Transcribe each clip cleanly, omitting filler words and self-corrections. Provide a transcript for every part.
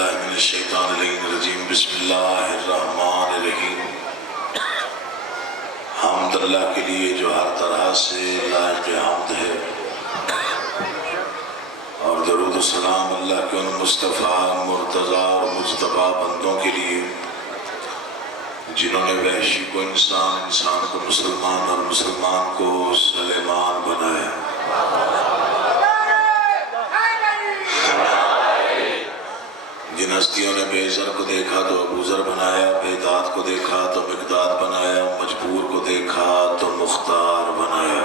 باللہ من الشیطان الرجیم بسم اللہ الرحمن الرحیم۔ حمد اللہ کے لیے جو ہر طرح سے لائق حمد ہے، اور درود و سلام اللہ کے ان مصطفیٰ مرتضیٰ اور مجتبیٰ بندوں کے لیے جنہوں نے وحشی کو انسان، انسان کو مسلمان اور مسلمان کو سلیمان بنایا۔ جن ہستیوں نے بے زر کو دیکھا تو ابو ذر بنایا، بے داد کو دیکھا تو مقداد بنایا، مجبور کو دیکھا تو مختار بنایا۔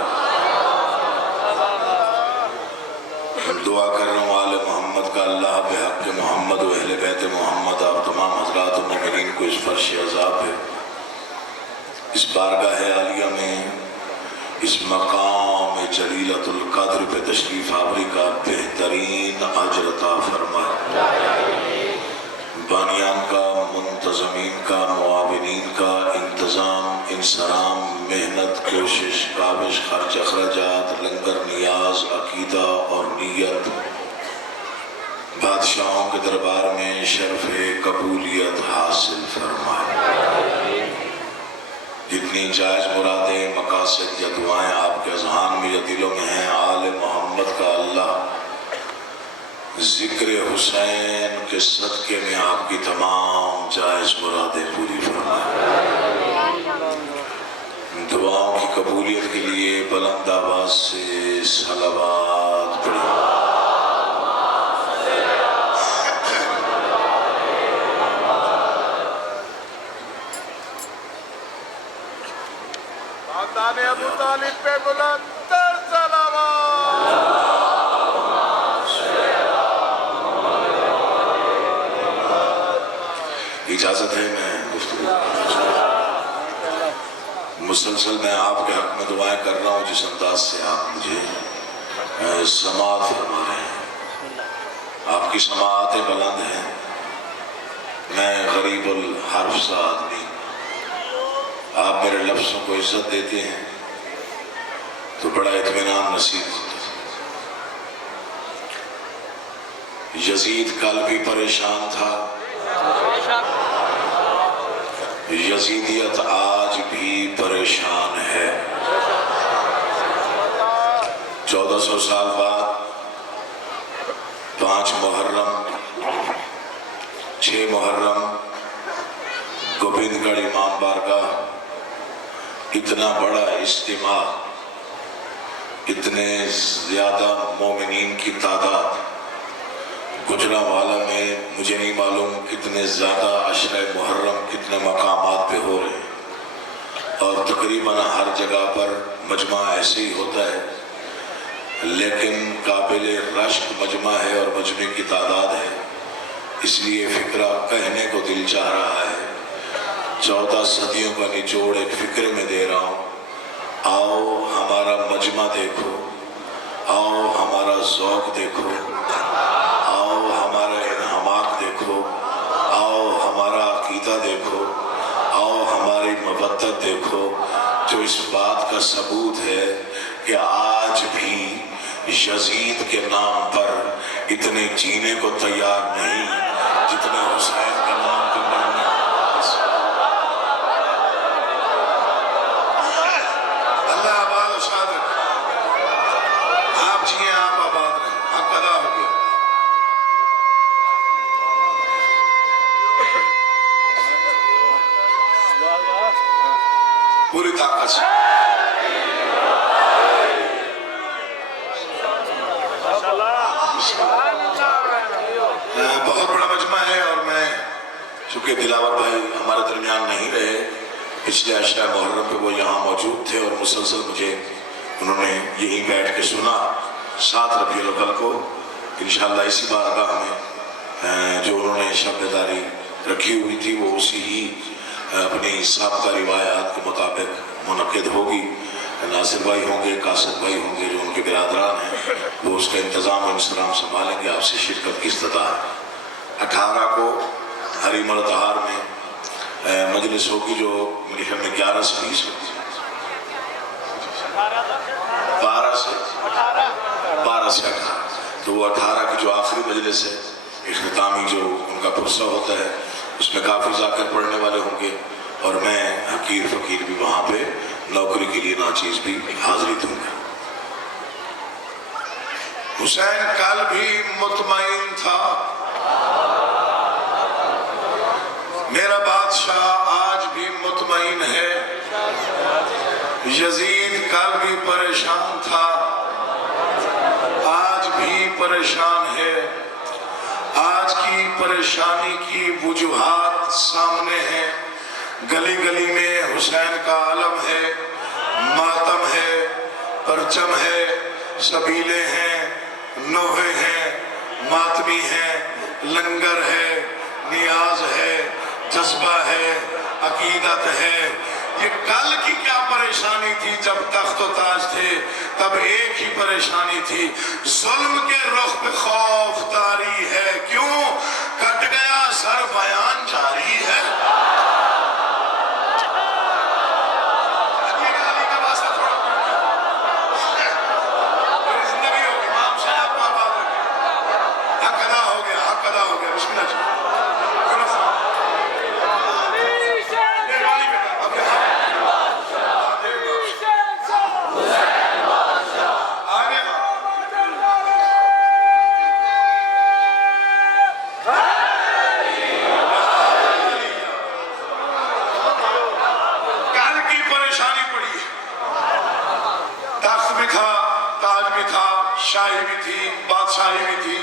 دعا کر رہا ہوں آل محمد کا اللہ بحق محمد و اہل بیت محمد آپ تمام حضرات مومنین کو اس فرش عذاب ہے، اس بارگاہ عالیہ میں، اس مقام جلیلۃ القدر پہ تشریف آوری کا بہترین اجر عطا فرمائے۔ بانیان کا، منتظمین کا، معاونین کا، انتظام، انصرام، محنت، کوشش، کاوش، خرچ اخراجات، لنگر، نیاز، عقیدہ اور نیت، بادشاہوں کے دربار میں شرف قبولیت حاصل فرمائے۔ جتنی جائز مرادیں، مقاصد یا دعائیں آپ کے اذہان میں یا دلوں میں ہیں، آل محمد کا اللہ ذکر حسین کے صدقے میں آپ کی تمام جائز مرادیں پوری فرمائے۔ دعاؤں کی قبولیت کے لیے بلند آواز سے صلوات پڑھیں۔ خاندان ابو طالب پہ بلند تر صلوات۔ اجازت ہے میں گفتگو مسلسل میں آپ کے حق میں دعائیں کر رہا ہوں جس انداز سے آپ مجھے سماعت فرما رہے ہیں، آپ کی سماعتیں بلند ہیں۔ میں غریب الحرف سا آدمی، آپ میرے لفظوں کو عزت دیتے ہیں تو بڑا اطمینان نصیب ہوتا ہے۔ یزید کل بھی پریشان تھا، یزیدیت آج بھی پریشان ہے۔ 1400 سال بعد 5 محرم 6 محرم گوبند گڑھ امام بارگاہ اتنا بڑا اجتماع، اتنے زیادہ مومنین کی تعداد، گجرانوالہ میں مجھے نہیں معلوم کتنے زیادہ عشرہ محرم کتنے مقامات پہ ہو رہے ہیں، اور تقریباً ہر جگہ پر مجمع ایسے ہی ہوتا ہے، لیکن قابل رشک مجمع ہے اور مجمع کی تعداد ہے، اس لیے فکرہ کہنے کو دل چاہ رہا ہے۔ 14 صدیوں کا نچوڑ ایک فکرے میں دے رہا ہوں۔ آؤ ہمارا مجمع دیکھو، آؤ ہمارا ذوق دیکھو، آؤ ہمارا انہماک دیکھو، آؤ ہمارا عقیدہ دیکھو، آؤ ہماری مودت دیکھو، جو اس بات کا ثبوت ہے کہ آج بھی یزید کے نام پر اتنے جینے کو تیار نہیں جتنے حسین کے نام پر مرنے۔ اللہ آباد و شاد رکھے، آپ جیئے، آپ آباد رہیں، حق ادا ہو گیا۔ پوری طاقت سے بہت بڑا مجمع ہے، اور میں چونکہ دلاور بھائی ہمارے درمیان نہیں رہے، پچھلے عشرہ محرم پہ وہ یہاں موجود تھے اور مسلسل مجھے انہوں نے یہیں بیٹھ کے سنا۔ 7 ربیع الاول کو انشاءاللہ اسی بارگاہ میں جو انہوں نے شب بیداری رکھی ہوئی تھی وہ اسی ہی اپنی سابقہ روایات کے مطابق منعقد ہوگی۔ ناصر بھائی ہوں گے، قاسم بھائی ہوں گے جو ان کے برادران ہیں، وہ اس کا انتظام و انصرام سنبھالیں گے۔ آپ سے شرکت کی استدعا ہے۔ 18 کو حریم الطہار میں مجلس ہوگی جو میرے خیال میں 11 سے 20 ہوگی، 12 سے 18، تو وہ 18 کی جو آخری مجلس ہے، اختتامی جو ان کا का पुरसा होता है, उसमें काफ़ी जाकर पढ़ने वाले होंगे और मैं हकीर फ़कीर भी वहाँ पे नौकरी के लिए नाचीज़ भी हाजिरी दूंगा। हुसैन कल भी मुतमईन था, मेरा बादशाह आज भी मुतमईन है। यजीद कल भी परेशान था, आज भी परेशान है। आज की परेशानी की वजूहात सामने हैं। गली गली में हुसैन का आलम है, मातम है, परचम है, सबीले हैं, नोहे हैं, मातमी हैं, लंगर है, नियाज है, जज्बा है, अकीदत है। ये कल की क्या परेशानी थी जब तख्त व ताज थे, तब एक ही परेशानी थी, जुल्म के रुख पे खौफ तारी है। क्यों? कट गया सर बयान जारी है। शाही भी थी, बादशाही भी थी,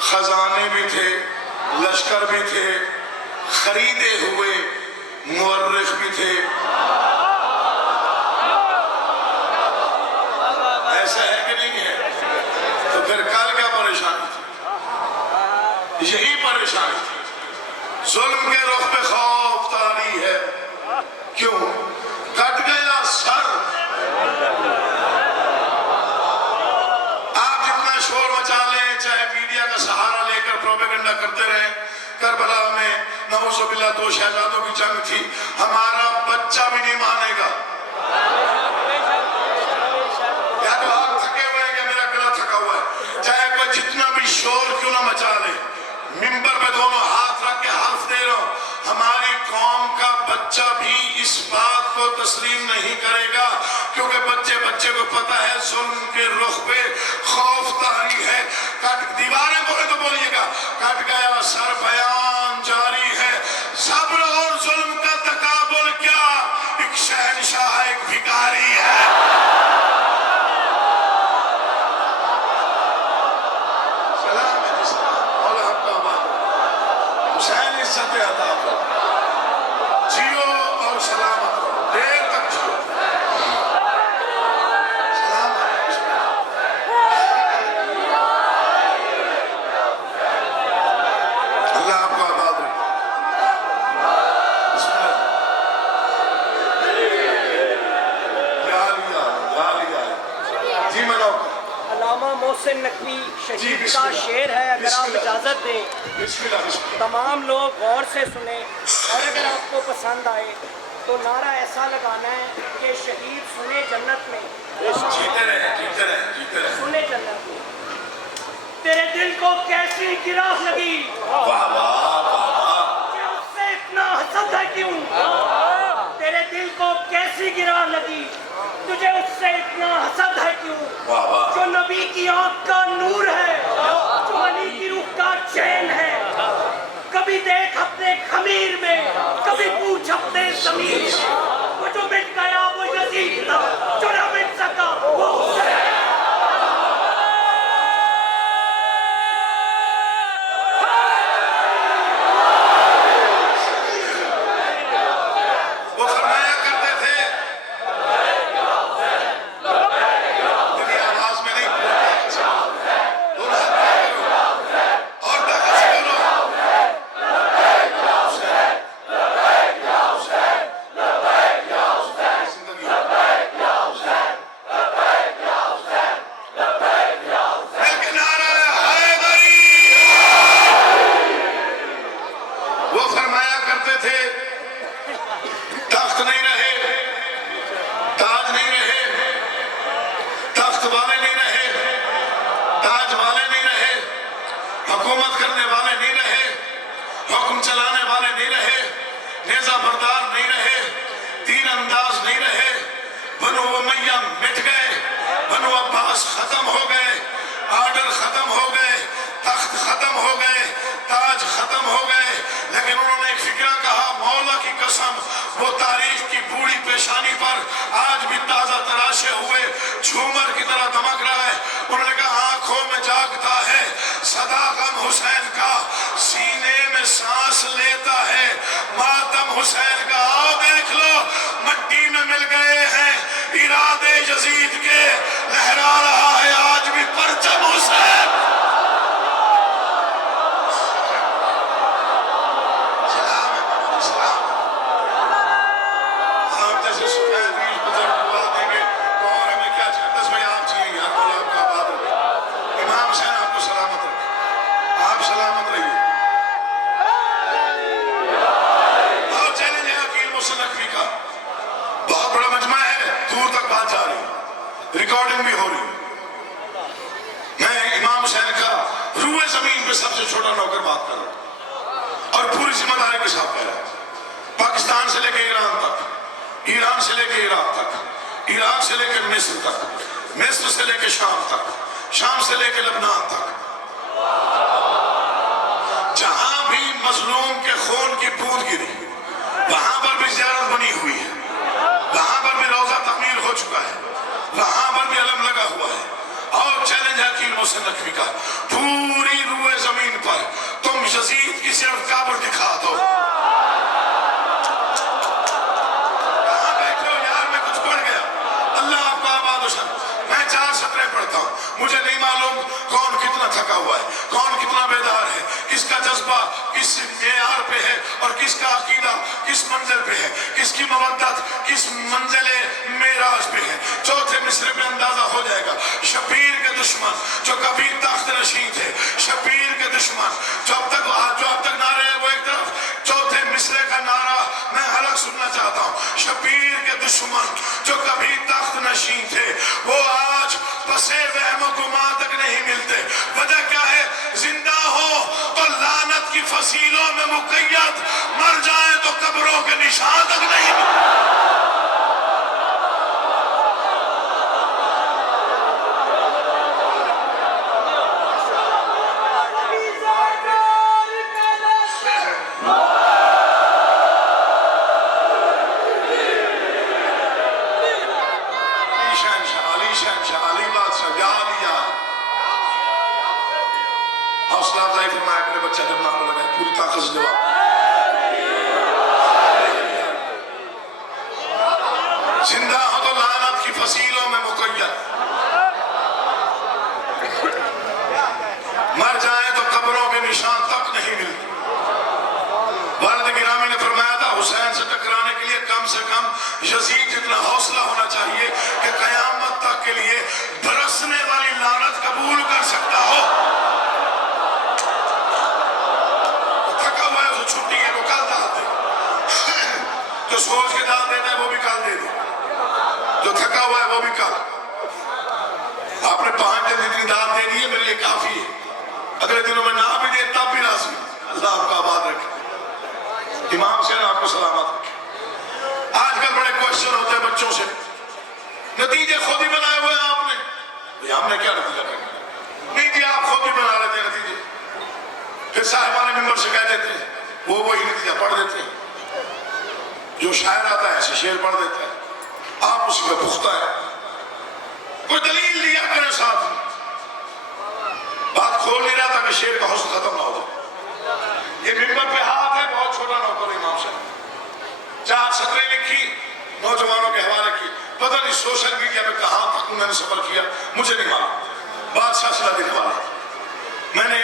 खजाने भी थे, लश्कर भी थे, खरीदे हुए मुअर्रिख भी थे। ऐसा है कि नहीं है? तो फिर कल क्या परेशानी थी? यही परेशानी थी, जुल्म के रुख पे खौफ तारी है। क्यों? कट गया सर। करते रहे, करबला में नऊज़ुबिल्लाह 2 शहजादों की जंग थी, हमारा बच्चा भी नहीं मानेगा। या तो आप थके हुए हैं या मेरा गला थका हुआ है, चाहे कोई जितना भी शोर क्यों ना मचा ले, मिंबर पे दोनों हाथ रख के हल्फ दे रहा हूं, हमारी कौम का बच्चा भी इस बात को तस्लीम नहीं करेगा, क्योंकि बच्चे बच्चे को पता है जुल्म के रुख पे खौफ तारी है। दीवारें बोले तो बोलिएगा, कट गया सर बयान जारी है। सब्र और जुल्म का तकाबुल क्या, एक शहंशाह एक भिखारी है। सलाम है जी, सलाम। मौला आपका आबाद हो। हुसैन इज्जत अता करो, जियो और सलामत रहो, देर तक जियो। मोहसिन नकवी शहीद का शेर है, अगर आप इजाज़त दें तमाम लोग गौर से सुने और अगर आपको पसंद आए तो नारा ऐसा लगाना है कि शहीद सुने जन्नत में, जीते रहे, जीते रहे, जीते रहे। सुने जन्नत में। तेरे दिल को कैसी गिराह लगी, वाह वाह वाह, उससे इतना हसद है क्यों? तेरे दिल को कैसी गिराह लगी, तुझे उससे इतना हसद है क्यों? जो नबी की आंख का नूर है, जो अली की रूह का चैन है, कभी देख अपने खमीर में, कभी पूछ अपने ज़मीर में, वो जो मिट गया वो यजीद था, जो न मिट सका वो हुसैन। امیہ مٹ گئے، بنو عباس ختم ہو گئے، آرڈر ختم ہو گئے، تخت ختم ہو گئے، تاج ختم ہو گئے، لیکن انہوں نے ایک فکرہ کہا، مولا کی قسم وہ تاریخ کی بوڑھی پیشانی پر آج بھی تازہ تراشے ہوئے جھومر کی طرح دمک رہا ہے۔ انہوں نے کہا آنکھوں میں جاگتا ہے صدا غم حسین کا، سینے میں سانس لیتا ہے ماتم حسین کا۔ آؤ دیکھ لو، مٹی میں مل گئے ہیں ارادے یزید کے، لہرا رہا ہے آج بھی پرچم حسین۔ ریکارڈنگ بھی ہو رہی ہے، میں امام حسین کا روئے زمین پہ سب سے چھوٹا نوکر بات کر رہا ہوں اور پوری ذمہ داری کے ساتھ کہہ رہا ہوں۔ پاکستان سے لے کے ایران تک، ایران سے لے کے عراق تک، عراق سے لے کے مصر تک، مصر سے لے کے شام تک، شام سے لے کے لبنان تک، جہاں بھی مظلوم کے خون کی بوند گری وہاں پر بھی زیارت بنی ہوئی ہے، وہاں پر بھی روضہ تعمیر ہو چکا ہے، وہاں پر بھی علم لگا ہوا ہے۔ اور چیلنج ہے حکیم حسین نقوی کا، پوری روئے زمین پر تم یزید کی صرف قبر دکھا دو۔ کہاں بیٹھے ہو یار، میں کچھ پڑھ گیا، اللہ آپ کو آباد حسین۔ میں 4 سطریں پڑھتا ہوں، مجھے نہیں معلوم کون کتنا تھکا ہوا ہے، کون کتنا بیدار ہے، کس کا جذبہ کس معیار پہ ہے اور کس کا عقیدہ کس منزل پہ ہے، کس کی مودت کس منزل معراج پہ ہے۔ چوتھے مصرے پہ اندازہ ہو جائے گا، شبیر کے دشمن جو کبھی تخت نشین تھے، شبیر کے دشمن جو اب تک نعرے ہیں وہ ایک طرف، چوتھے مصرے کا نعرہ میں الگ سننا چاہتا ہوں، شبیر کے دشمن جو کبھی تخت نشین تھے وہ آج پسے وہم و گمان تک نہیں ملتے۔ وجہ کیا ہے؟ زندہ ہو تو لعنت کی فصیلوں میں مقید، مر جائیں تو قبروں کے نشان تک نہیں ملتے۔ حوصلہ افزائی فرمایا اپنے بچہ جب نعرہ لگائے، پوری طاقت سے جواب۔ زندہ ہو تو لعنت کی فصیلوں میں مقید، مر جائیں تو قبروں کے نشان تک نہیں ملتے۔ والد گرامی نے فرمایا تھا حسین سے ٹکرانے کے لیے کم سے کم یزید جتنا حوصلہ ہونا چاہیے کہ قیامت تک کے لیے برسنے والی لعنت قبول کر سکتا ہو۔ چھٹی ہے وہ کل داد دے، جو سوچ کے داد دیتا ہے وہ بھی کل دے دے، جو تھکا ہوا ہے وہ بھی کل۔ آپ نے 5 دن جتنی داد دے دی ہے میرے لیے کافی ہے، اگلے دنوں میں نہ بھی دے تب بھی راضی۔ اللہ آپ کو آباد رکھے، امام حسین آپ کو سلامت رکھے۔ آج کل بڑے کوشچن ہوتے ہیں بچوں سے، نتیجے خود ہی بنائے ہوئے ہیں آپ نے، ہم نے کیا نتیجہ رکھا؟ نہیں جی آپ خود ہی بنا لیتے ہیں نتیجے، پھر صاحبان ممبر سے کہہ دیتے ہیں، وہی نتیجہ پڑھ دیتے ہیں۔ جو شاعر آتا ہے ایسے شعر پڑھ دیتا ہے، آپ اس میں پختہ ہے، کوئی دلیل دیا کرے ساتھ میں، بات کھول نہیں رہا تھا کہ شعر کا حسن ختم نہ ہو جائے۔ یہ ممبر پہ ہاتھ ہے، بہت چھوٹا نوکر امام صاحب، 4 سطریں لکھی، نوجوانوں کے حوالے کی، پتہ نہیں سوشل میڈیا میں کہاں تک انہوں نے سفر کیا مجھے نہیں معلوم، بادشاہ صلاح دینے والا۔ میں نے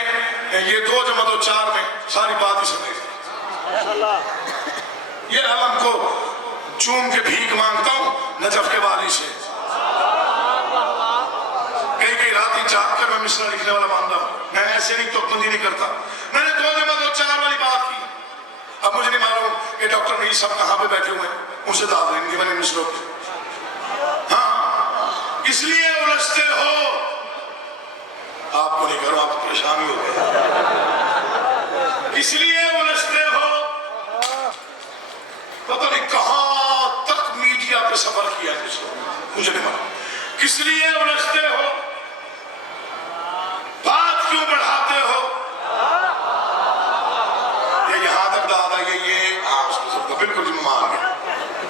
یہ 2 جمع 2 4 میں ساری بات ہی سمجھ یہ علم کو چوم کے بھیک مانگتا ہوں نجف کے والی سے، کئی راتی جاگ کر میں مصرع لکھنے والا باندھا ہوں، میں ایسے نہیں تو بندی نہیں کرتا۔ میں نے 2 جمع 2 4 والی بات کی، اب مجھے نہیں معلوم کہ ڈاکٹر میر صاحب کہاں پہ بیٹھے ہوئے ہیں، ان سے داد لیں گے میں نے مصروں کی۔ ہاں اس لیے الجھتے ہو، آپ کو نہیں کرو آپ پریشانی ہو گئے، اس لیے الجھتے ہو، پتہ نہیں کہاں تک میڈیا پہ سفر کیا ہے مجھے किस लिए उलझते हो, बात क्यों बढ़ाते हो। ये यहाँ तक दादा ये आप उसको बिल्कुल मान गए।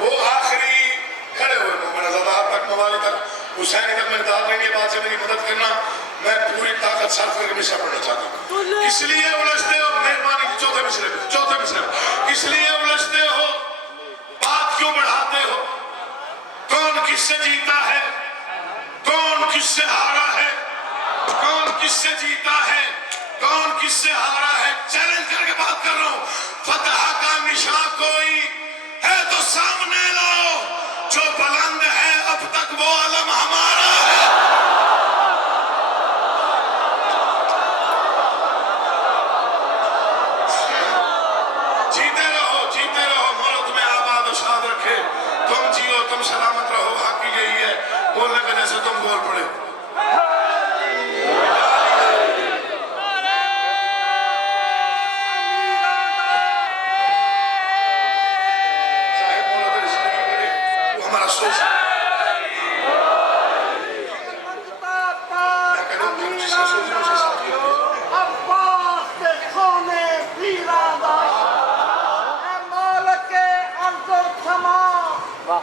वो आखिरी खड़े हुए मुमनाज़ात तक, मवाली तक, हुसैनी तक मैंने दाद लेने के बाद से मेरी मदद करना, मैं पूरी ताकत साफ करके मिसरा पढ़ना चाहता हूँ। इसलिए उलझते हो, मेहरबानी चौथे मिसरे इसलिए उलझते हो, बात क्यों बढ़ाते हो, कौन किससे जीता है, कौन किससे हारा है, कौन किससे जीता है, कौन किससे हारा है, चैलेंज करके बात कर रहा हूं। फतह का निशान कोई है तो सामने लाओ, जो बुलंद है अब तक वो अलम हमारा है। जीते रहो, मौला तुम्हें आबाद और शाद रखे, तुम जियो, तुम सलामत रहो। हक ही यही है, बोलने का जैसे तुम बोल पड़े।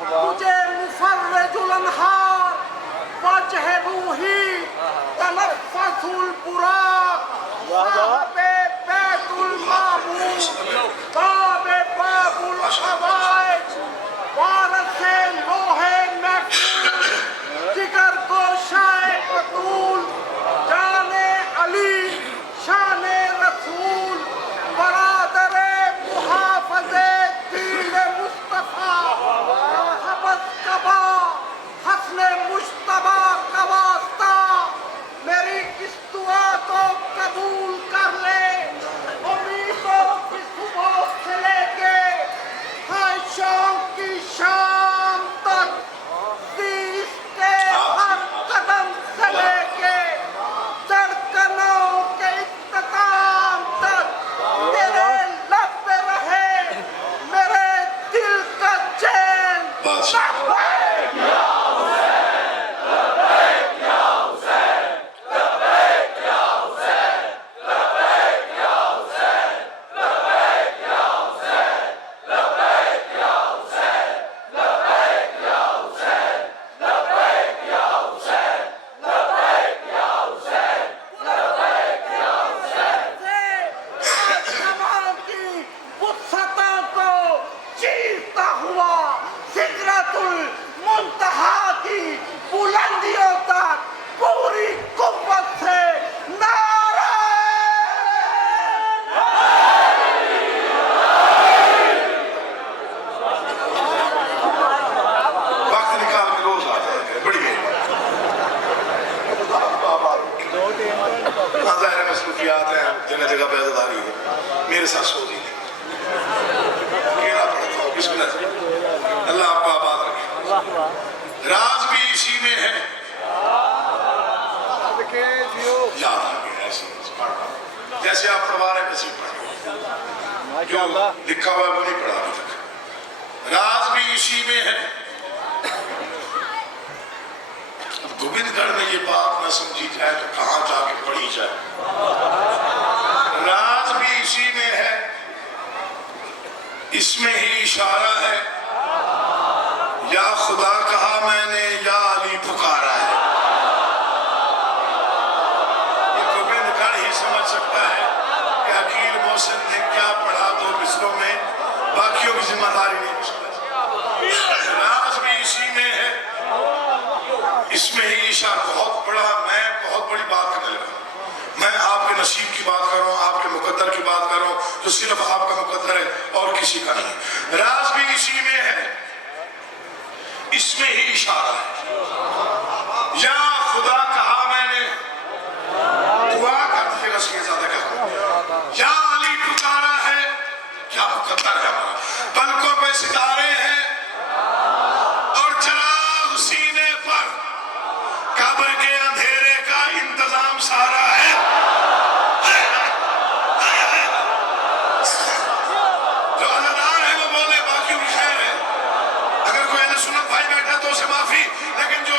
तुझे मुफर्रजुल अनहार वजह रूही तनफ़्फ़ुल बुराक साहिबे बैतुल मामूर बाबे बाबुल हवाइज वारिसे लोहे महफूज जिगर गोशाए बतूल जाने अली शाने रसूल बरादरे मुहाफ़िज़े दीन मुस्तफ़ा कबा हस्ने मुश्तबा का वास्ता मेरी इस दुआ को कबूल कर ले। उम्मीदों की सुबह से लेके ख्वाहिशों की शाम तक, सीस के हर कदम से लेके धड़कनों के इख्तिताम तक तेरे लब पे रहे मेरे दिल का चैन। जगह जगह पे अज़ादारी है, मेरे साथ सो जी अल्लाह आपको आबाद रखे। राज भी इसी में है, याद आ गया ऐसे जैसे आप पढ़वा रहे वैसे पढ़, जो लिखा हुआ है वो नहीं पढ़ा अभी तक। राज भी इसी में है। गोविंदगढ़ में ये बात न समझी जाए तो कहाँ जाके पढ़ी जाए। राज भी इसी में है, इसमें ही इशारा है। या खुदा कहा मैंने या अली पुकारा है। ये गोविंदगढ़ ही समझ सकता है कि अकील मोहसिन ने क्या पढ़ा दो मिसरों में, बाकियों की जिम्मेदारी नहीं हो सकती। राज भी इसी में है, इसमें ही इशारा। बहुत बड़ी बात करने लगा। मैं आपके नसीब की बात कर रहा हूँ, आपके मुकद्दर की बात कर रहा हूँ, जो सिर्फ आपका मुकद्दर है और किसी का नहीं। राज भी इसी में है, इसमें ही इशारा है। या खुदा कहा मैंने, दुआ कर दीजिएगा शहजादा का। या अली पुकारा है, क्या मुकद्दर है हमारा। पलकों पे सितारे हैं और चराग सीने पर, कब्र के अंधेरे का इंतजाम सारा है। जो अज़ादार है वो बोले, बाकी भी खैर है। अगर कोई सुन्नत भाई बैठा तो उसे माफी, लेकिन जो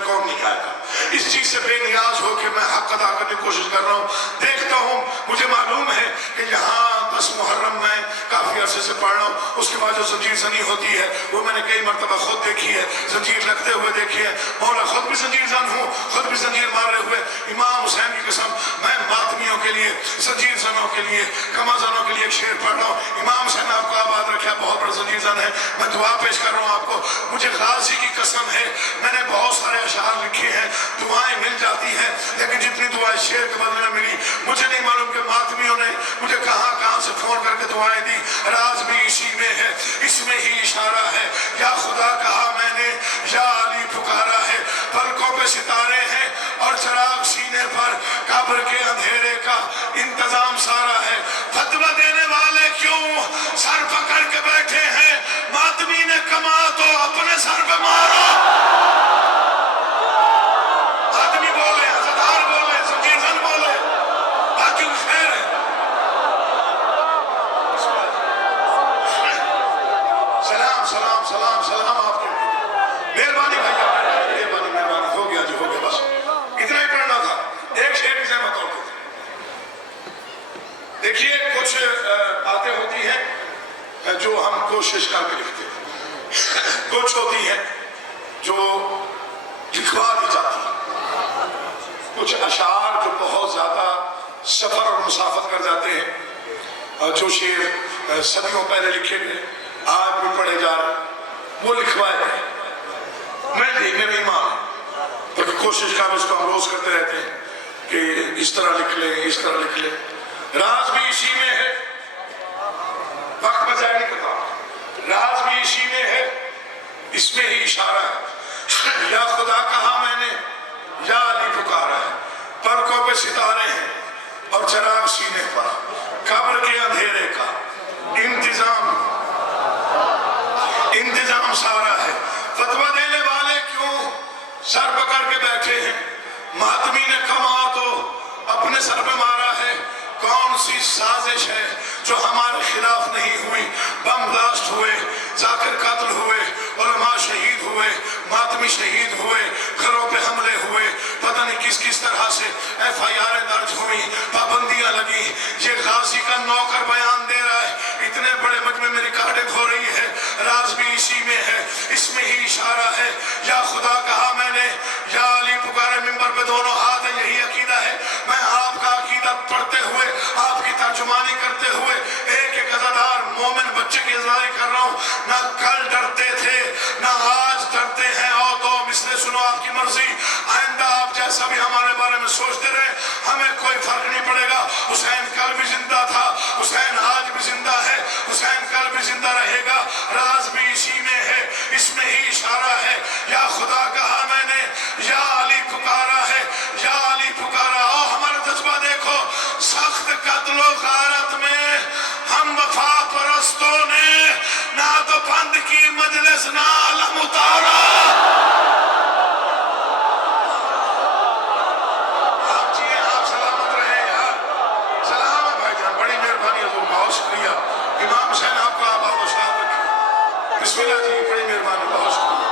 में कौन नहीं आएगा। इस चीज से बेनियाज हो कि मैं हक अदा करने की कोशिश कर रहा हूँ। देखता हूँ, मुझे मालूम है कि यहाँ 10 मुहर्रम में काफी अरसे से पढ़ रहा हूँ, उसके बाद जो जंजीर जनी होती है वो मैंने कई मरतबा खुद देखी है, जंजीर लगते हुए देखी है। मौला खुद भी जंजीर जन हूँ, खुद भी जंजीर मारे हुए। इमाम हुसैन की कसम, मैं मातमियों के लिए, जंजीर जनों के लिए, कमा जनों के लिए एक शेर पढ़ रहा हूँ। इमाम हुसैन आपको आबाद रखा, बहुत बड़ा जंजीर जन है। मैं दुआ पेश कर रहा हूँ आपको। मुझे गाजी की कसम है, मैंने बहुत सारे अशार लिखे हैं, दुआएं मिल जाती हैं, लेकिन जितनी दुआएं शेर के बदले में मिली, मुझे नहीं मालूम कि मातमियों ने मुझे कहाँ कहाँ से फोन करके दुआएं दी। राज भी इसी में है, इसमें ही इशारा है। या खुदा कहा मैंने, या अली पुकारा है। पलकों पे सितारे हैं और चिराग सीने पर, कब्र के अंधेरे का इंतजाम सारा है। फतवा देने वाले क्यों सर पकड़ के बैठे हैं? मातमी ने कमा तो अपने सर पे मारो। आदमी बोले, हज़रदार बोले, जंजीरजन बोले, बाकी खैर है। सलाम सलाम सलाम सलाम आपके। मेहरबानी भैया, मेहरबानी मेहरबानी, हो गया जी, हो गया, बस इतना ही पढ़ना था। एक शेर की ज़हमत और थी। देखिए, कुछ बातें होती हैं जो हम कोशिश करके लिखते हैं, कुछ होती हैं जो लिखवा दी जाती है, कुछ अशार जो बहुत ज्यादा सफर और मुसाफत कर जाते हैं, जो शेर सदियों पहले लिखे गए आज भी पढ़े जा रहे, वो लिखवाए गए। मैं लिखने में ईमान है, तो कोशिश का उसको हम रोज करते रहते हैं कि इस तरह लिख ले, इस तरह लिख ले। राज भी इसी में है, वक्त बजाय नहीं करता, राज भी इसी में है, इसमें ही इशारा है। या खुदा कहा मैंने, या अली पुकारा है। पलकों पे सितारे हैं और चिराग सीने पर, कब्र के अंधेरे का इंतजाम सारा है। फतवा देने वाले क्यों सर पकड़ के बैठे हैं? मातमी ने कमा तो अपने सर पे मारा है। कौन सी साजिश है जो हमारे खिलाफ नहीं हुई? बम ब्लास्ट हुए, जाकिर कत्ल हुए, उलमा शहीद हुए, मातमी शहीद हुए, घरों पे हमले हुए, पता नहीं किस किस तरह से FIR दर्ज हुई, पाबंदियां लगी। ये गाजी का नौकर बयान दे रहा है, इतने बड़े मजमे में रिकॉर्डिंग हो रही है। राज भी इसी में है, इसमें ही इशारा है। या खुदा कहा मैंने, या अली पुकारे। मिंबर पे दोनों हाथ है, यही अकीदा है। मैं आपका अकीदा पढ़ते हुए, आपकी तर्जुमानी करते हुए एक एक अज़ादार मोमिन बच्चे की इज़हार कर रहा हूँ। ना कल डरते थे, ना आज डरते हैं। और दो मिसले सुनो, आपकी मर्जी। आइंदा आप जैसा भी हमारे बारे में सोचते रहे, हमें कोई फर्क नहीं पड़ेगा। हुसैन कल भी जिंदा था, हुसैन आज भी जिंदा है, हुसैन कल भी जिंदा रहेगा। राज भी इसी में है, इसमें ही इशारा है। या खुदा कहा मैंने, या अली पुकारा है, या अली पुकारा। और हमारा जज्बा देखो, सख्त कत्लो गारत में हम वफा परस्तों ने ना तो बंद की मजलिस, ना अलम उतारा। आप जी, आप सलामत रहे यार। सलाम है भाईजान, बड़ी मेहरबानी है, बहुत शुक्रिया। इमाम हुसैन आपको आबाद व शाद रखे। बिस्मिल्लाह जी, बड़ी मेहरबानी, बहुत शुक्रिया।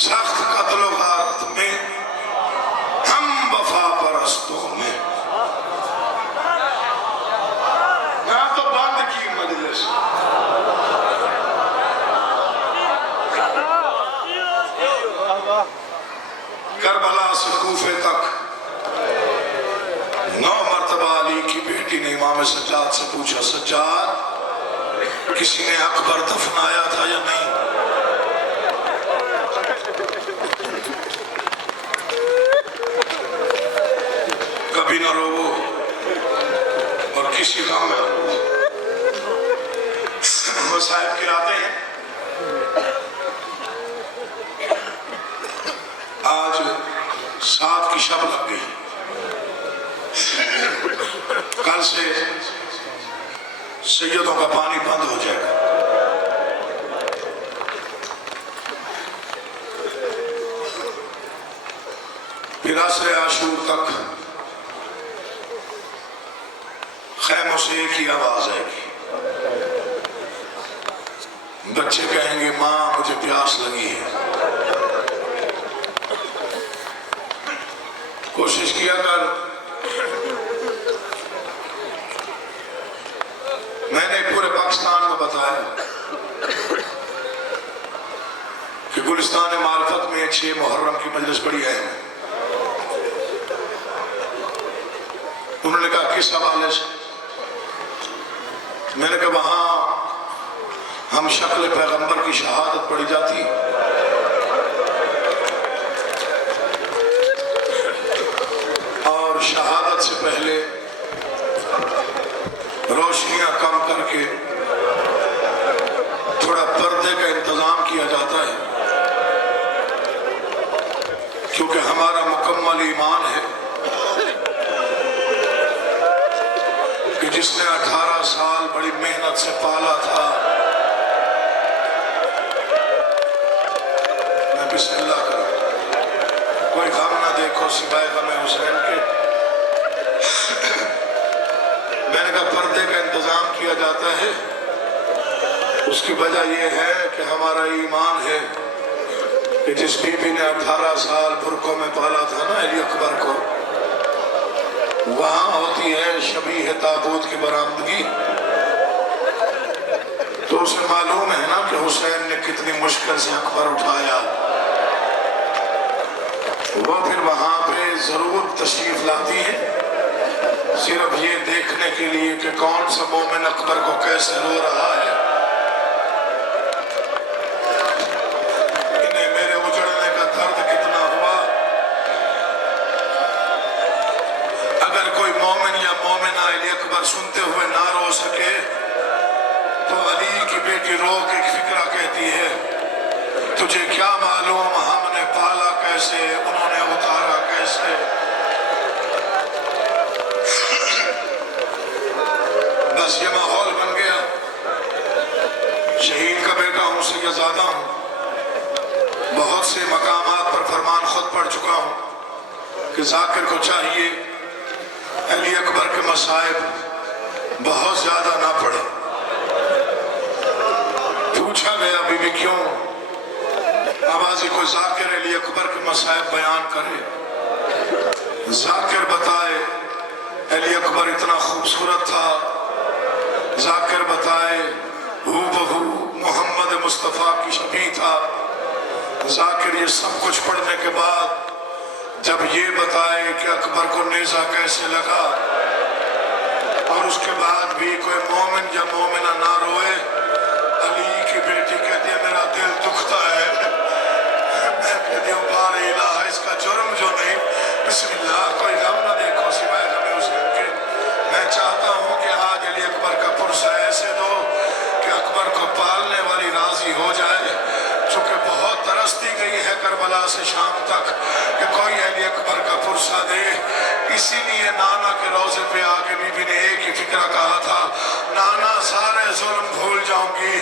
सख्त कत्ल गारत में हम वफा परस्तों ने ना तो बंद की मजलिस, करबला से कूफे तक 9 मरतबा अली की बेटी ने इमाम सज्जाद से पूछा, सज्जाद किसी ने अकबर दफनाया था या नहीं? कभी न रोवो और किसी काम में वो साहब गिराते हैं। आज 7 کی شب لگ گئی. کل سے سیدوں کا پانی بند ہو جائے گا. پھر عصر عاشور تک خیموں سے ایک ہی آواز آئے گی. بچے کہیں گے ماں مجھے پیاس لگی ہے. کوشش کیا کر. میں نے پورے پاکستان میں بتایا کہ گلستان معرفت میں 6 محرم کی مجلس بڑی اہم ہے. انہوں نے کہا کس حوالے سے؟ میں نے کہا وہاں ہم شکل پیغمبر کی شہادت پڑھی جاتی اور شہادت سے پہلے روشنیاں کم کر کے تھوڑا پردے کا انتظام کیا جاتا ہے کیونکہ ہمارا مکمل ایمان ہے کہ جس نے 18 سال بڑی محنت سے پالا تھا. میں بسم اللہ کروں. کوئی غم نہ دیکھو سوائے غم حسین کے. میں نے کہا پردے کا انتظام کیا جاتا ہے. اس کی وجہ یہ ہے کہ ہمارا ایمان ہے کہ جس بی بی نے 18 سال برقعوں میں پالا تھا نا علی اکبر کو، وہاں ہوتی ہے شبیہ تابوت کی برآمدگی. تو اسے معلوم ہے نا کہ حسین نے کتنی مشکل سے اکبر اٹھایا. وہ پھر وہاں پہ ضرور تشریف لاتی ہے صرف یہ دیکھنے کے لیے کہ کون سا مومن اکبر کو کیسے رو رہا ہے. انہیں میرے اجڑنے کا درد کتنا ہوا. اگر کوئی مومن یا مومنہ علی اکبر سنتے ہوئے نہ رو سکے تو علی کی بیٹی رو کے ایک فکرہ کہتی ہے تجھے کیا معلوم ہم نے پالا کیسے، انہوں نے اتارا کیسے. بس یہ ماحول بن گیا. شہید کا بیٹا ہوں سیدزادہ ہوں. بہت سے مقامات پر فرمان خود پڑھ چکا ہوں کہ ذاکر کو چاہیے علی اکبر کے مصائب بہت زیادہ نہ پڑھے. پوچھا گیا بی بی کیوں؟ آوازی کوئی ذاکر علی اکبر کے مصائب بیان کرے. ذاکر بتائے علی اکبر اتنا خوبصورت تھا. ذاکر بتائے ہو بہو محمد مصطفیٰ کی شبیہ تھا. ذاکر یہ سب کچھ پڑھنے کے بعد جب یہ بتائے کہ اکبر کو نیزہ کیسے لگا اور اس کے بعد بھی کوئی مومن یا مومنہ نہ روئے. علی کی بیٹی کہتی ہے میرا دل دکھتا ہے. میں کہتی ہوں بار الہ اس کا جرم جو نہیں. بسم اللہ. کوئی غم نہ دیکھو سوائے غم حسین کے. میں چاہتا ہوں کہ آج علی اکبر کا پرسہ ایسے دو کہ اکبر کو پالنے والی راضی ہو جائے. چونکہ بہت ترستی گئی ہے کربلا سے شام تک کہ کوئی علی اکبر کا پرسہ دے. اسی لیے نانا کے روزے پہ آ کے بی بی نے ایک ہی فکرہ کہا تھا نانا سارے ظلم بھول جاؤں گی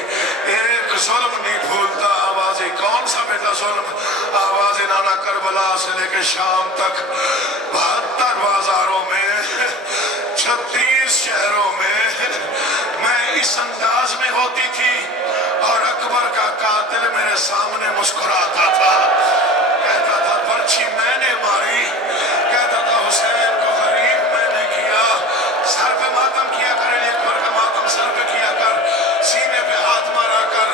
ایک ظلم نہیں بھولتا. آوازیں کون سا بیٹا ظلم؟ آوازیں نانا کربلا سے لے کے شام تک 72 بازاروں میں 36 شہروں میں میں اس انداز میں ہوتی تھی اور اکبر کا قاتل میرے سامنے مسکراتا تھا. کہتا تھا پرچھی میں نے ماری. کہتا تھا حسین کو غریب میں نے کیا. سر پہ ماتم کیا کر علی اکبر کا ماتم سر پہ کیا کر. سینے پہ ہاتھ مارا کر.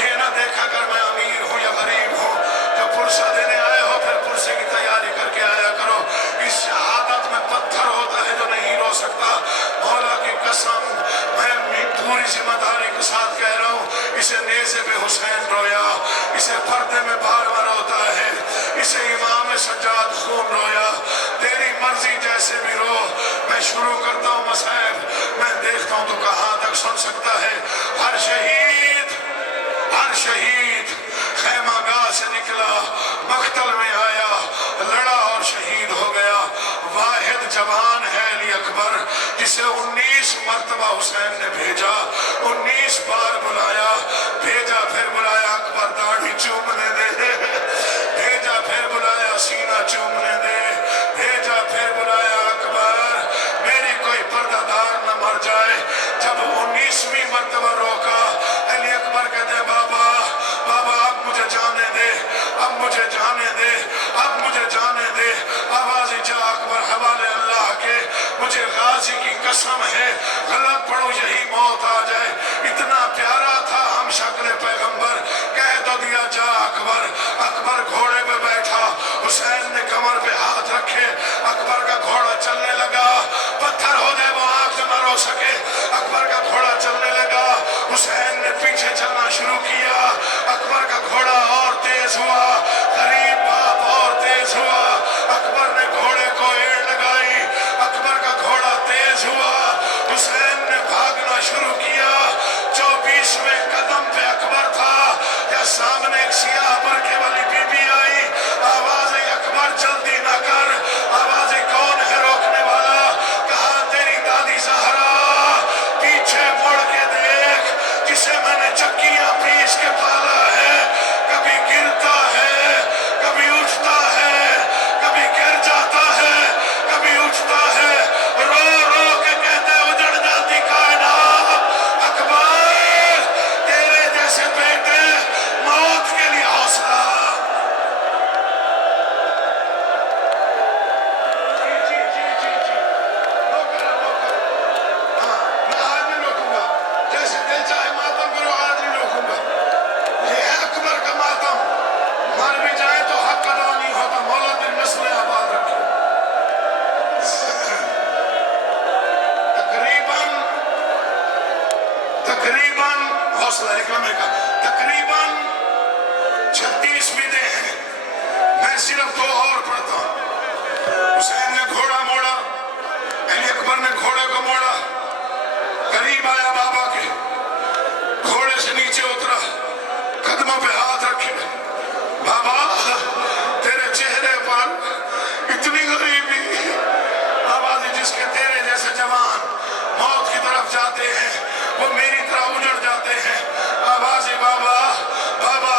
یہ نہ دیکھا کر میں امیر ہوں یا غریب ہوں. جب پرسہ دینے آئے ہو پھر پرسے کی تیاری کر کے آیا کرو. اس شہادت میں پتھر ہوتا ہے جو نہیں رو سکتا. مولا کی قسم میں پوری ذمہ داری کے ساتھ کہہ رہا ہوں اسے نیزے پہ حسین رویا. اسے پردے میں بار بار ہوتا ہے. اسے امام سجاد خون जवान है अली अकबर, जिसे 19 मरतबा हुसैन ने भेजा, 19 बार बुलाया, भेजा फिर बुलाया अकबर दाढ़ी चूमने दे, भेजा फिर बुलाया सीना चूमने दे, भेजा फिर बुलाया अकबर मेरी कोई पर्दादार न मर जाए। जब 19वीं मरतबा रोका, अली अकबर कहते बाबा बाबा अब मुझे जाने दे, अब मुझे जाने दे, अब मुझे जाने दे। आवाज़ जा अकबर हवाले अल्लाह के, मुझे गाजी की कसम है गलत पढ़ो यही मौत आ जाए। इतना प्यारा था हम शक्ल पैगंबर, कह तो दिया जा अकबर। अकबर घोड़े पे बैठा, हुसैन ने कमर पे हाथ रखे, अकबर का घोड़ा चलने लगा। पत्थर हो जाए वो आंख जो न रो सके, अकबर का घोड़ा चलने लगा। हुसैन ने पीछे चलना शुरू किया, अकबर का घोड़ा और तेज हुआ, गरीब बाप और तेज हुआ। अकबर ने घोड़े को एड़ लगाई, अकबर का घोड़ा तेज हुआ, हुसैन ने भागना शुरू किया। 24वें कदम पे अकबर था, या सामने एक सियाह बरके वाली बीबी आई। आवाज अकबर जल्दी ना कर, आवाज कौन है रोकने वाला? कहा तेरी दादी ज़हरा, पीछे मुड़ के देख, जिसे मैंने चक्कियां पीस के पाला है, कभी गिरता है, कभी उठता है, कभी गिर जाता है, कभी उठता है, रो रो के कहते उजड़ जाती कायनात। अकबर तेरे जैसे बेटे, मौत के लिए हौसला। तकरीबन 36 विदे हैं, मैं सिर्फ 2 और पढ़ता हूं। हुसैन ने घोड़ा मोड़ा, अली अकबर ने घोड़े को मोड़ा, करीब आया बाबा के, घोड़े से नीचे उतरा, कदमों पे हाथ रखे, बाबा तेरे चेहरे पर इतनी गरीबी। आवाज़ जिसके तेरे जैसे जवान मौत की तरफ जाते हैं, वो मेरी तरह उजड़ जाते हैं। आवाज़ बाबा बाबा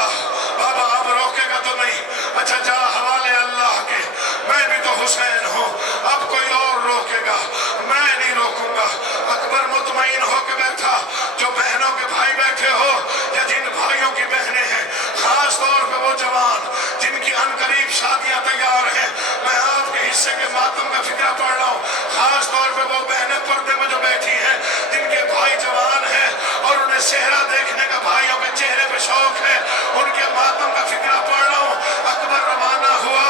बाबा अब रोकेगा तो नहीं? अच्छा जा हवाले अल्लाह के, मैं भी तो हुसैन हूँ, अब कोई और रोकेगा, मैं नहीं रोकूंगा। अकबर मुतमईन होकर बैठा। जो बहनों के भाई बैठे हो, या जिन भाइयों की बहनें हैं, खास तौर पे वो जवान जिनकी अनकरीब शादियां तैयार हैं, मैं आपके हिस्से के मातम का फिक्रा पढ़ रहा हूँ। खास तौर पे वो बहनें पर्दे में जो बैठी हैं, जिनके भाई जवान हैं और उन्हें सेहरा देखने का भाइयों के चेहरे पे शौक है, उनके मातम का फिक्रा पढ़ रहा हूँ। अकबर रवाना हुआ,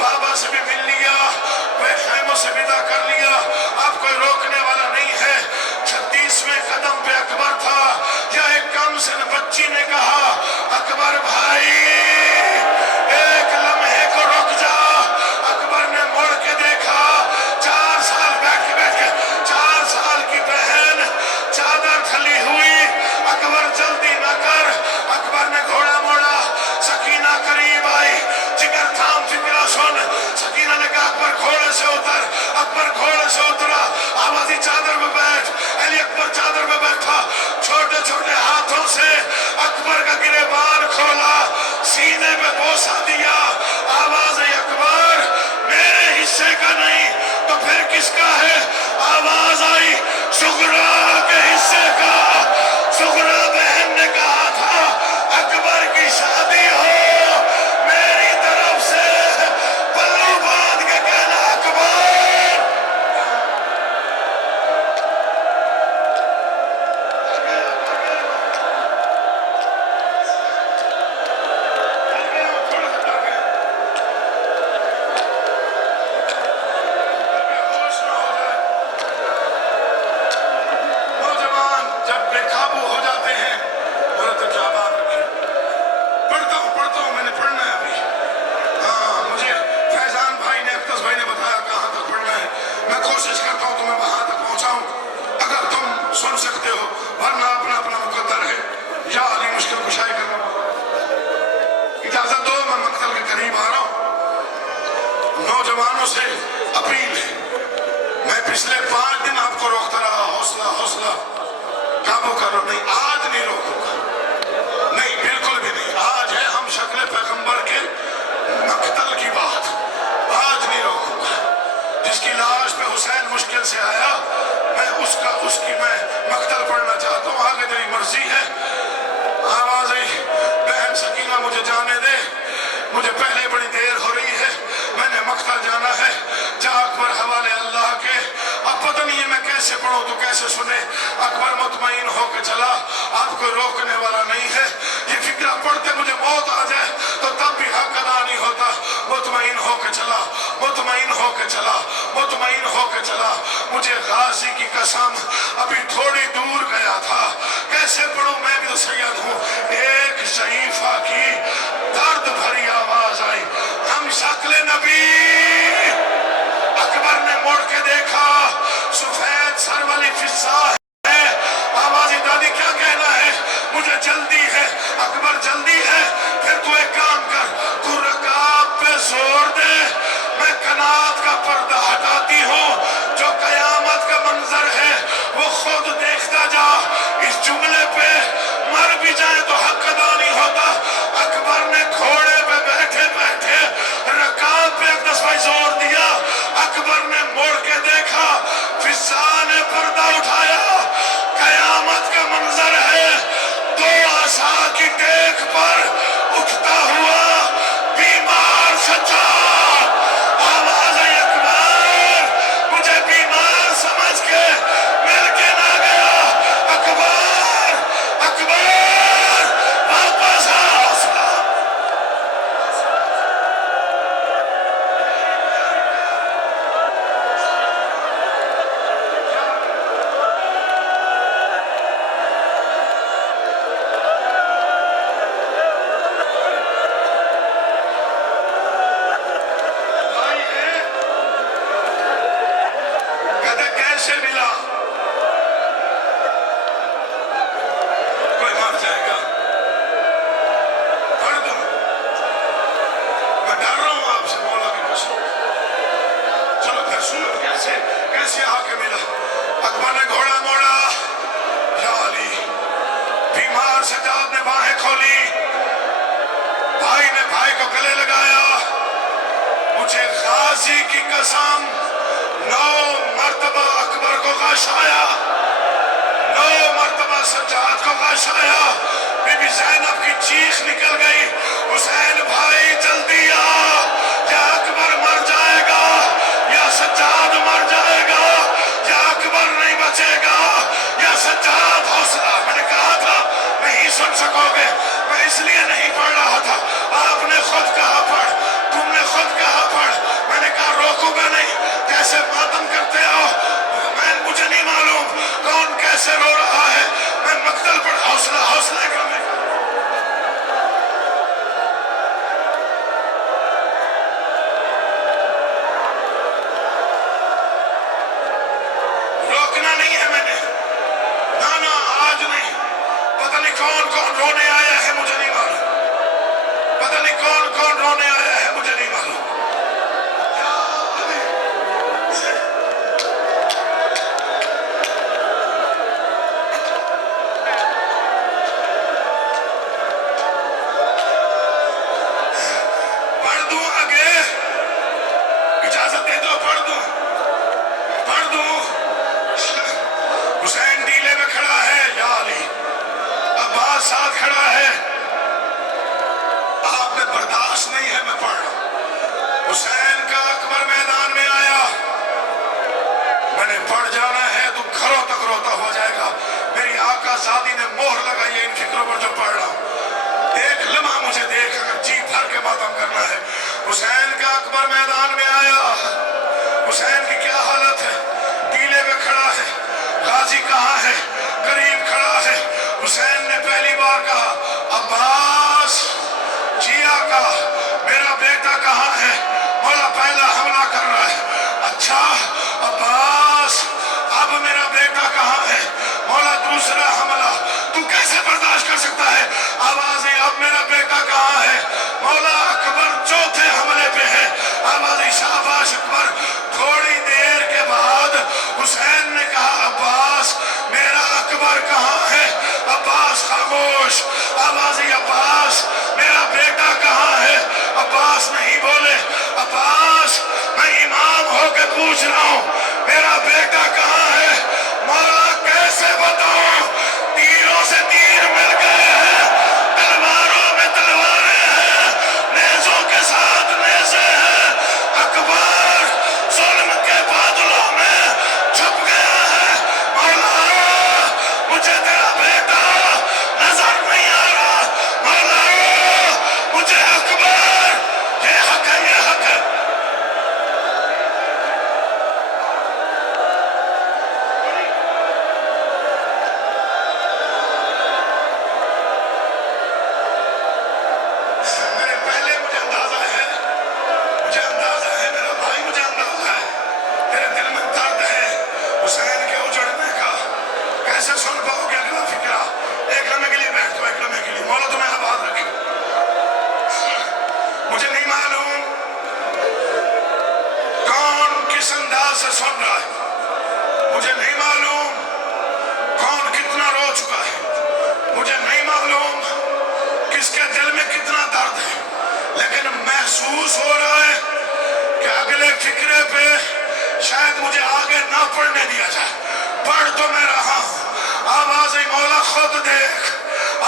बाबा से भी मिल लिया, वे खैमों से विदा कर लिया, अब कोई रोकने वाला नहीं है। 36वें कदम पे अकबर था, या एक कम से बच्ची ने कहा अकबर भाई एक लम्हे को रुक जा। अकबर ने मुड़ के देखा, 4 साल बैठ के 4 साल की बहन चादर थली हुई। अकबर जल्दी न कर, अकबर ने घोड़ा मोड़ा, सकीना करीब आई, जिगर थाम फिक्रा सुन। सकीना ने कहा अकबर घोड़े से उतर। अकबर घोड़े से उतरा, आवाज़ी चादर में बैठ। अली अकबर चादर में बैठा, छोटे छोटे हाथों से अकबर का गिरेबान खोला, सीने पे बोसा दिया। आवाज़ अकबर मेरे हिस्से का नहीं तो फिर किसका है? आवाज आई सुगरा के हिस्से का। सुगरा बहन ने कहा था अकबर की शादी हो, मेरी तरफ से पल्लू बांध के कहना अकबर। नौजवानों से अपील है, میں پچھلے 5 دن آپ کو روکتا رہا، حوصلہ حوصلہ، قابو کرو. نہیں، آج نہیں روکوں گا، نہیں بالکل بھی نہیں. آج ہے ہم شکل پیغمبر کے مقتل کی بات، آج نہیں روکوں گا. جس کی لاش پہ حسین مشکل سے آیا، میں اس کی میں مقتل پڑھنا چاہتا ہوں. آگے تیری مرضی ہے. آواز آئی، بہن سکینہ مجھے جانے دے، مجھے پہلے بڑی دیر ہو رہی ہے، میں نے مقتل جانا ہے. جا اکبر حوالے اللہ کے. اب پتہ نہیں ہے میں کیسے پڑھوں تو کیسے سنے. اکبر مطمئن ہو کے چلا، آپ کو روکنے والا نہیں ہے. یہ فکرہ پڑھتے مجھے موت آ جائے تو تب بھی حق ادا نہیں ہوتا. مطمئن ہو کے چلا، مطمئن ہو کے چلا، مطمئن ہو کے چلا. مجھے غازی کی قسم ابھی تھوڑی دور گیا تھا. کیسے پڑھوں، میں بھی تو سید ہوں. ایک شریفہ کی درد بھری آواز آئی، ہم شکل نبی. اکبر نے مڑ کے دیکھا، سفید سر والی فضا ہے. آواز دادی کیا کہنا ہے، مجھے جلدی ہے. اکبر جلدی ہے، پھر تو ایک کام کر، تو رکاب پہ زور دے، میں قناعت کا پردہ ہٹاتی ہوں. جو قیامت کا منظر ہے وہ خود دیکھتا جا. اس جملے پہ مر بھی جائے تو حق ادا نہیں ہوتا. اکبر نے گھوڑے پہ بیٹھے بیٹھے رکاب پہ ایک دفعہ زور دیا. اکبر نے موڑ کے دیکھا، فضا نے پردہ اٹھایا. قیامت کا منظر ہے، 2 عصا کی ٹیک پر اٹھتا ہوا بیمار سجاد. آواز ہے اکبر، مجھے بیمار سمجھ کے مل کے نہ گیا. اکبر، اکبر واپس آ. حوصلہ. بھائی ہے، کہتے کیسے ملا، کوئی مر جائے گا. پڑھ دوں، میں ڈر رہا ہوں آپ سے، مولا کی قسم. چلو پھر سنو کیسے آ کے ملا. اکبر نے گھوڑا موڑا، یا علی. بیمار سجاد نے باہیں کھولی، بھائی نے بھائی کو گلے لگایا. مجھے غازی کی قسم 9 مرتبہ اکبر کو غش آیا، 9 مرتبہ سجاد کو غش آیا. بی بی زینب کی چیخ نکل گئی، حسین بھائی جلدی آ، یا اکبر مر جائے گا، یا سجاد مر جائے گا، یا اکبر نہیں بچے گا، یا سجاد. حوصلہ. میں نے کہا تھا نہیں سن سکو گے، میں اس لیے نہیں پڑھ رہا تھا. آپ نے خود کہا پڑھ، تم نے خود کہا پڑھ. میں نے کہا روکوں گا نہیں. کیسے ماتم کرتے ہو، مجھے نہیں معلوم کون کیسے رو رہا ہے. میں مقتل پر حوصلہ حوصلہ کا میں روکنا نہیں ہے. میں نے نانا آج نہیں. پتہ نہیں کون کون رونے آیا ہے، مجھے نہیں معلوم. پتہ نہیں کون کون رونے آیا ہے، مجھے نہیں معلوم. پڑھ دوں آگے، اجازت دے دو پڑھ دوں، پڑھ دوں. حسین ڈیلے میں کھڑا ہے، یا علی. عباس ساتھ کھڑا किस अंदाज से सुन रहा है मुझे नहीं मालूम, कौन कितना रो चुका है मुझे नहीं मालूम, किसके दिल में कितना दर्द है, लेकिन महसूस हो रहा है कि अगले फिक्रे पे शायद मुझे आगे ना पढ़ने दिया जाए। पढ़ तो मैं रहा हूँ, आवाज़ मौला खुद देख,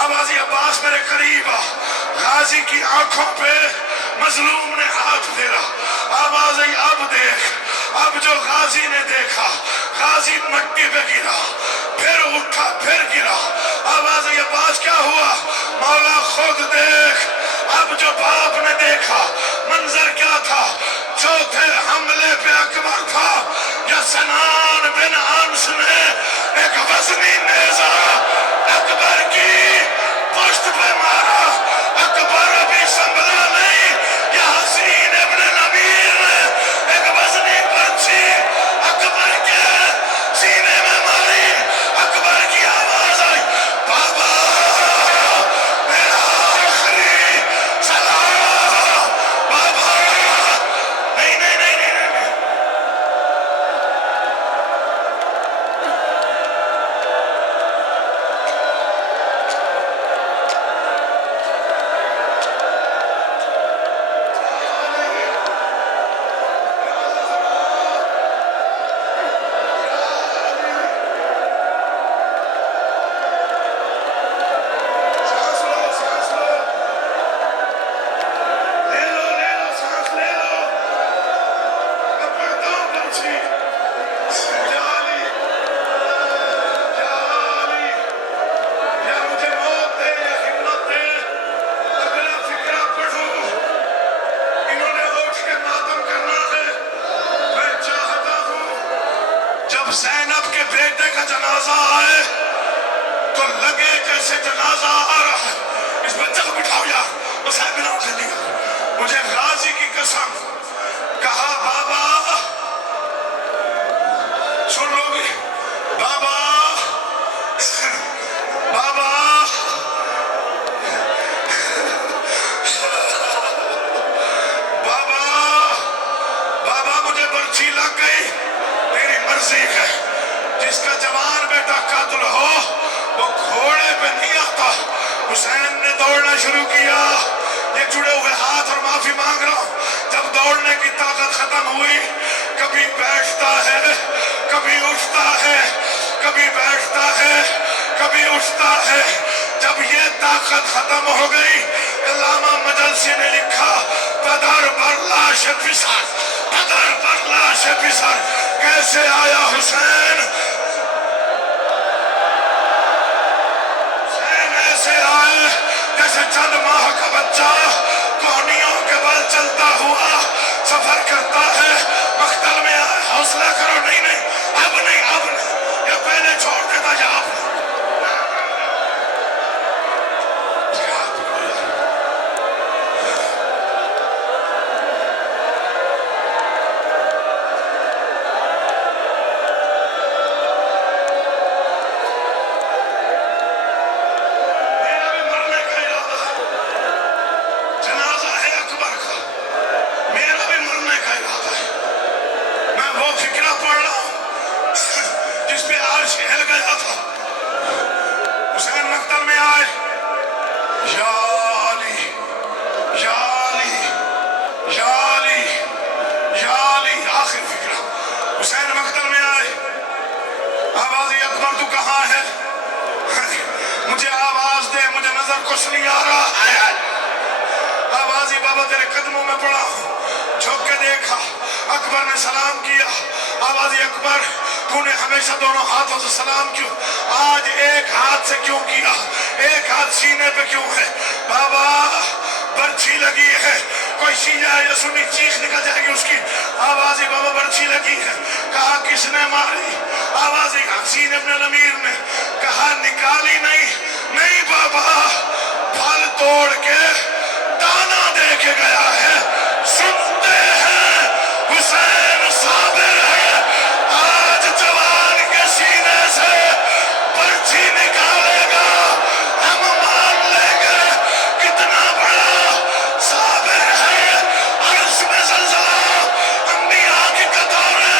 आवाज़ अब्बास मेरे करीब आ, गाजी की आंखों पे मजलूम ने हाथ फेरा, आवाज़ अब देख, अब जो गाजी ने देखा, गाजी मट्टी पे गिरा, फिर उठा फिर गिरा, आवाज़ अब्बास क्या हुआ, मौला खुद देख, अब जो बाप ने देखा मंजर क्या था, चौथे हमले पे अकबर था या सनान बिन अंस ने एक वज़नी नेज़ा अकबर की पुश्त पे मारा, अकबर अभी संभला नहीं, या हसीन इब्न नबीर ने एक वज़नी पर्ची अकबर के सीने में मारी, अकबर की आवाज आई, बाबा मेरा आखिरी सलाम, बाबा नहीं नहीं नहीं नहीं, नहीं। सांस लो, ले लो सांस ले लो, मैं पढ़ता हूँ पर्ची, जाली जाली, या मुझे मौत दे या हिम्मत दे, अगला फिक्रा पढ़ूं, इन्होंने उठ के मातम करना है, मैं चाहता हूँ जब ज़ैनब के बेटे का जनाजा आए तो लगे जैसे जनाजा आ रहा है, इस बच्चे को बिठाओ यार, बस है बिना उठने दिया, मुझे गाजी की कसम, कहा बाबा सुन लोगे, बाबा बाबा बाबा बाबा मुझे पर्ची लग गई, तेरी मर्जी है, जिसका जवान बेटा कातिल हो वो घोड़े पे नहीं आता। हुसैन ने दौड़ना शुरू किया, ये जुड़े हुए हाथ और माफी मांग रहा हूं, जब दौड़ने की ताकत खत्म हुई, कभी बैठता है कभी उठता है, कभी बैठता है कभी उठता है, जब ये ताकत खत्म हो गई, अल्लामा मजलसी ने लिखा, पदर पर लाश फिसर, पदर पर लाश फिसर, कैसे आया हुसैन, ऐसे आए जैसे चंद माह का बच्चा कोहनियों के बल चलता हुआ सफर करता है, मख्तल में आए, हौसला करो, नहीं नहीं अब नहीं, अब नहीं, ये पहले छोड़ देता जा, अब मेरा भी मरने का इरादा है, जनाजा है अकबर का, मेरा भी मरने का इरादा है, मैं वो फिक्रा पढ़ रहा हूँ जिस पे आज हिल गया था। हुसैन मक्तल में आए, या अली या अली या अली या अली, आखिर फिक्रा, हुसैन मक्तल में आए, आवाज़ अकबर तू कहाँ है, मुझे आवाज दे, मुझे नजर कुछ नहीं आ रहा है, आवाज़ बाबा तेरे कदमों में पड़ा हूँ, झुक के देखा, अकबर ने सलाम किया, आवाज़ अकबर तूने हमेशा दोनों हाथों से सलाम क्यों, आज एक हाथ से क्यों किया, एक हाथ सीने पे क्यों है, बाबा बर्छी लगी है, कोई शिया या सुन्नी चीख निकल जाएगी उसकी, आवाज़ बाबा बर्छी लगी है, कहा किसने मारी, आवाज़ हसीन इब्न नमीर ने कहा निकाली नहीं, नहीं बाबा फल तोड़ के दाना दे के गया है, सुनते हैं हुसैन साबिर है, आज जवान के सीने से पर्ची निकालेगा, हम मान लेंगे कितना बड़ा साबिर है, अर्श में ज़लज़ला, अंबिया की कतारें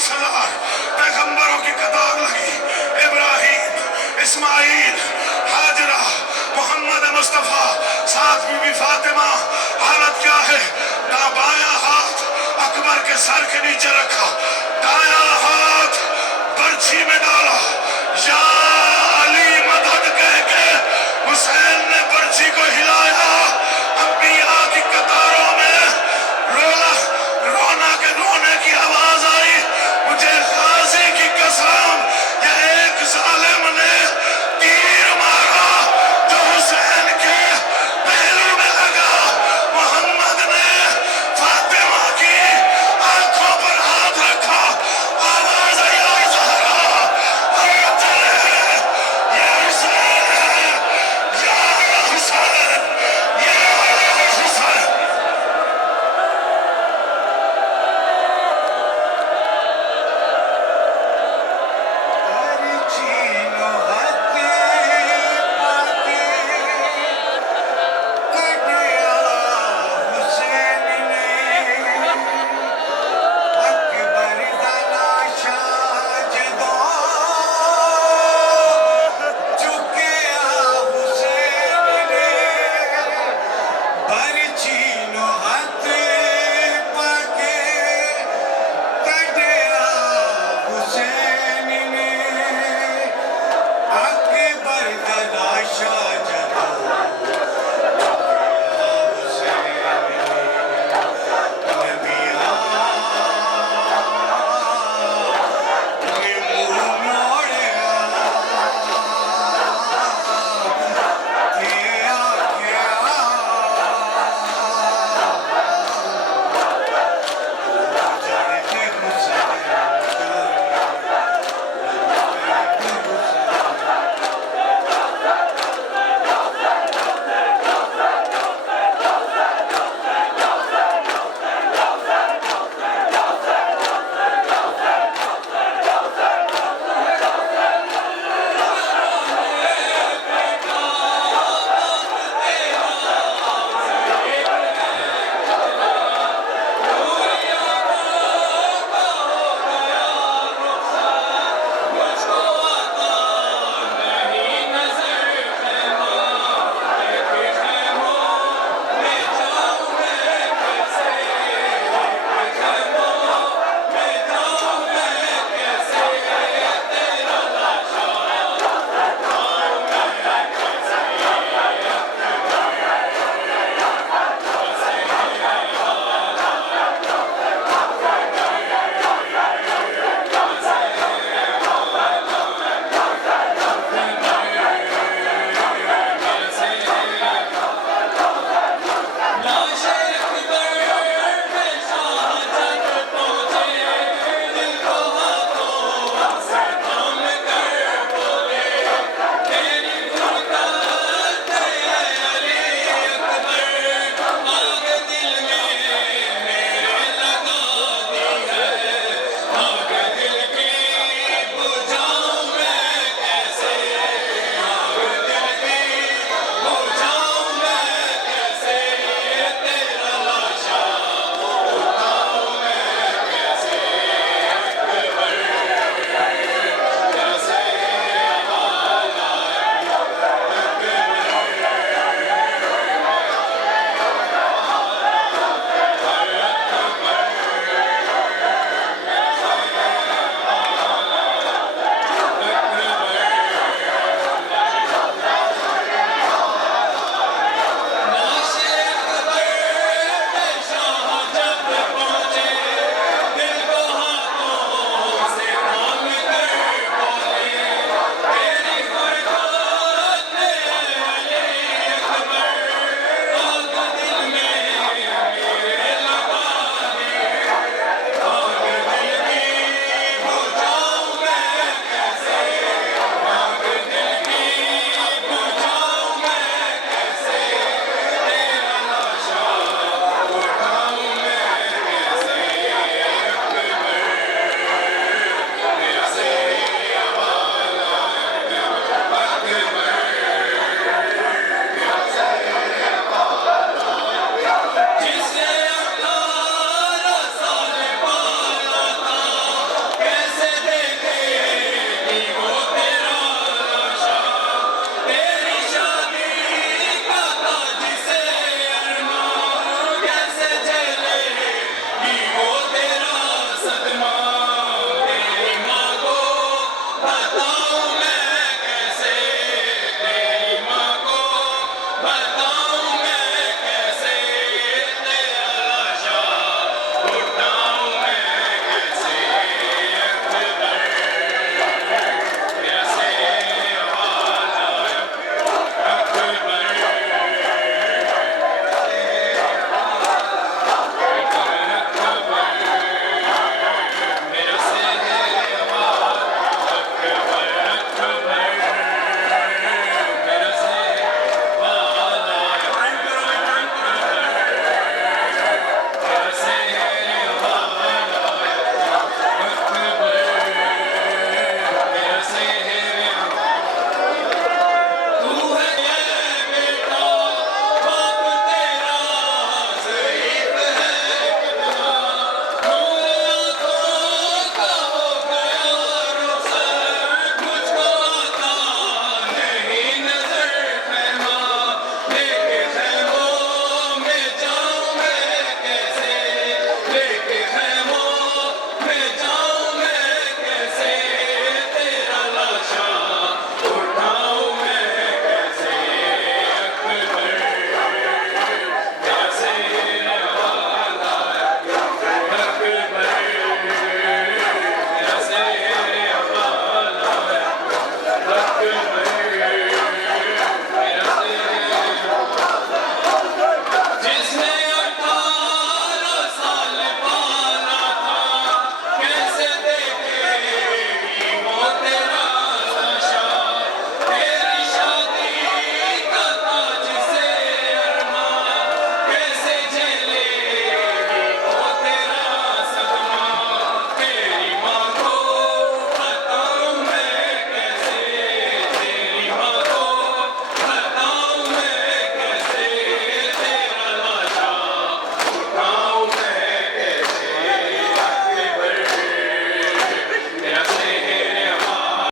22,000 پیغمبروں کی قطار لگی، ابراہیم، اسماعیل، حاجرہ، محمد مصطفیٰ، ساتھ بی بی فاطمہ. حالت کیا ہے؟ بایاں ہاتھ اکبر کے سر کے نیچے رکھا